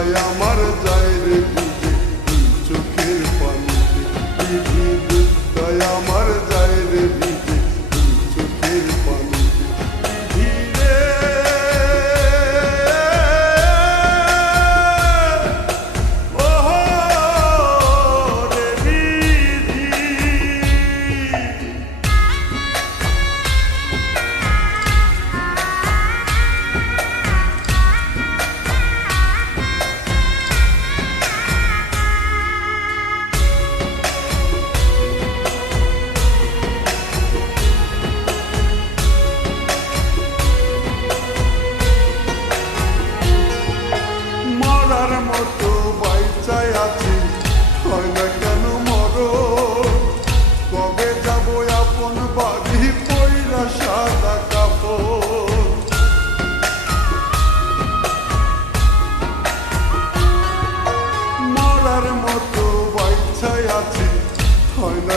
দুধটাই আমার যায় রে ভিজে দুই চোখের পানিতে, বিধি দুধটাই আমার যায় রে ভিজে দুই চোখের পানিতে। বিধি রে ওহো রে বিধি। মরার মতো বাইচায় আছি, হয় না কেন মরণ? কবে যাব আপন বাড়ি পইরা সাদা কাপড়? মরার মতো বাইচায় আছি, হয় না